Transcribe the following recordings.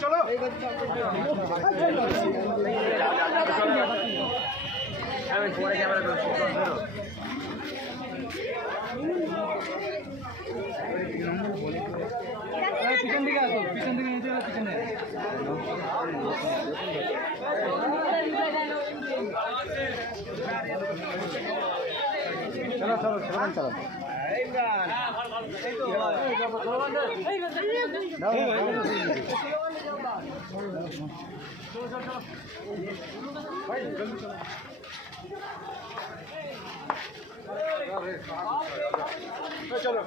চলো পরে ক্যামেরা পিছন দিকে আসো, পিছন দিকে নিচে পিছনে চলো চলো চলো চলো চলো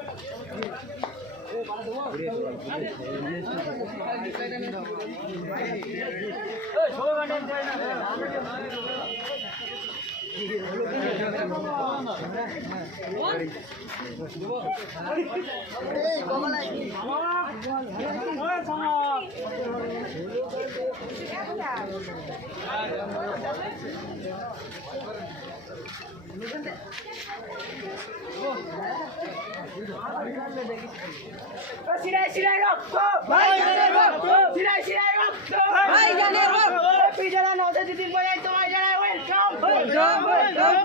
সিরাই সিরাই রক্ত ভাই জানের রক্ত সিরাই সিরাই রক্ত ভাই জানের রক্ত পিজনা নদে দিদিন বলে তোমায় জানাই welcome welcome welcome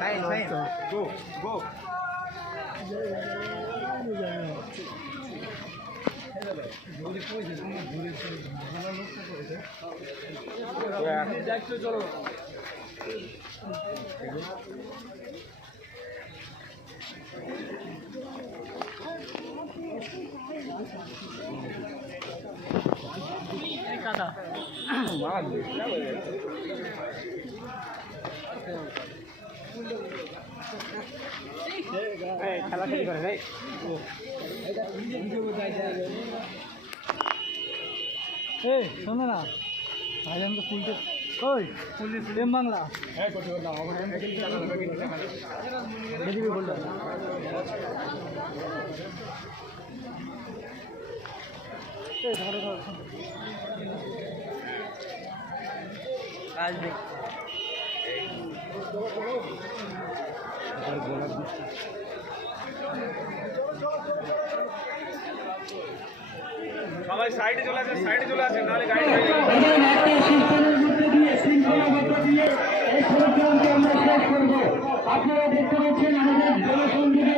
fine fine go go চলো খেলাখেলি করে ভাই শোনো না ভাইজান তো ফুলতে ওই ফুলতে এম বাংলা দেখবি বলটা আসবে সবাই সাইডে চলে আসেন, সাইডে চলে আসেন, নাহলে গাড়ি আপনারা দেখতে পাচ্ছেন আমাদের জনসংযোগে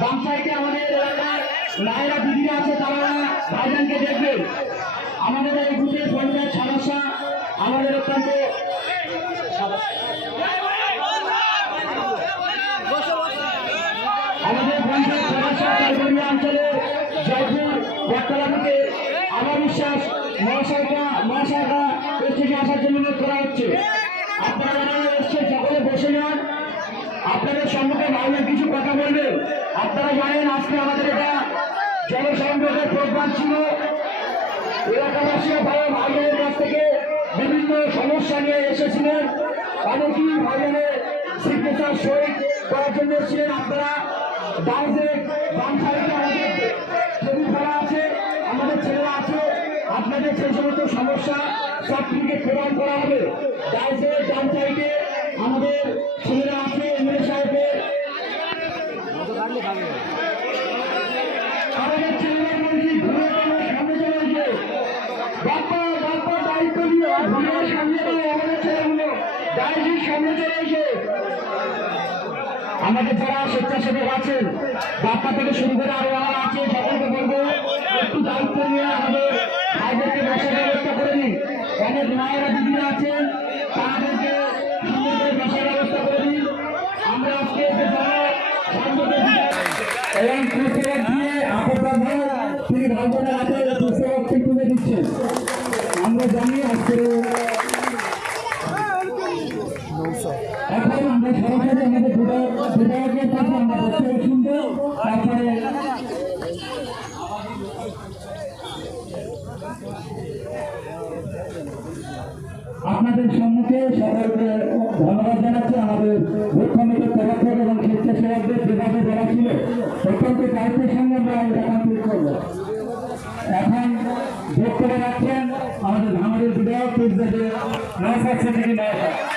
বাম সাইডে আমাদের এলাকার নায়রা দিদিরা আছে, তারা ভাইজানকে দেখবেন। আমাদের এই বুথের পঞ্চায়েত সদস্য আমাদের অত্যন্ত আমাদের পঞ্চায়েত সদস্য কালবরিয়া অঞ্চলে জয়পুর বটতলাকে আমার বিশ্বাস মহাশয়টা থেকে আসার জন্য অনুরোধ করা হচ্ছে। আপনারা যারা এসছে সকলে বসে যান, আপনাদের সম্মুখে ভাইয়ের কিছু কথা বলবেন। আপনারা জানেন আজকে আমাদের এটা জনসংযোগের প্রোগ্রাম ছিল। এলাকাবাসীও ভাইয়ের কাছ থেকে বিভিন্ন সমস্যা নিয়ে এসেছিলেন, অনেকেই ভাইয়ের সিগনেচার সই করার জন্য এসেছিলেন। আপনারা বাম সাইডে আমাদের টেবিল ফেলা আছে, আমাদের ছেলেরা আছে, আপনাদের সেই সমস্ত সমস্যা সব থেকে প্রদান করা হবে। ডাইসের ডান সাইডে আমাদের ছেলেরা আছে, এমএলএ সাহেবের আমাদের ছেলেরা বলছি ঘুরে সামনে চলে আসবে। বাপ্পা দায়িত্ব নিয়ে ঘুরে সামনে আমাদের ছেলেগুলো ডাইসের সামনে চলে আসে। আমাদের যারা স্বেচ্ছাসেবক আছেন, বাপ্পা থেকে শুরু করে আরো যারা আছে, সকলকে বলবো একটু দায়িত্ব নিয়ে আমাদের ভাইদেরকে বসার ব্যবস্থা করে দিন। অনেক মায়েরা দিদিরা আছেন, তাদেরকে সুন্দর করে বসার ব্যবস্থা করে দিন। আমরা আজকে এবং পুস্তক দিয়ে আপন তিনি ভাইবোনের হাতে পুস্তক তুলে দিচ্ছেন। আমরা জানি আজকে এখন আমরা সরাসরি আমাদের বিধায়কের কাছে আমরা বক্তব্য শুনবো। তারপরে আপনাদের সম্মুখে সকলকে ধন্যবাদ জানাচ্ছি। আমাদের মুখ্যমন্ত্রীর তরফ থেকে এবং স্বেচ্ছাসেবকদের যেভাবে বলা ছিল অত্যন্ত দায়িত্বের সঙ্গে আমরা এটা কমপ্লিট করবো। এখন যোগ করে রাখছেন আমাদের ধামাদের বিধায়ক নওশাদ সিদ্দিকী মহাশয়।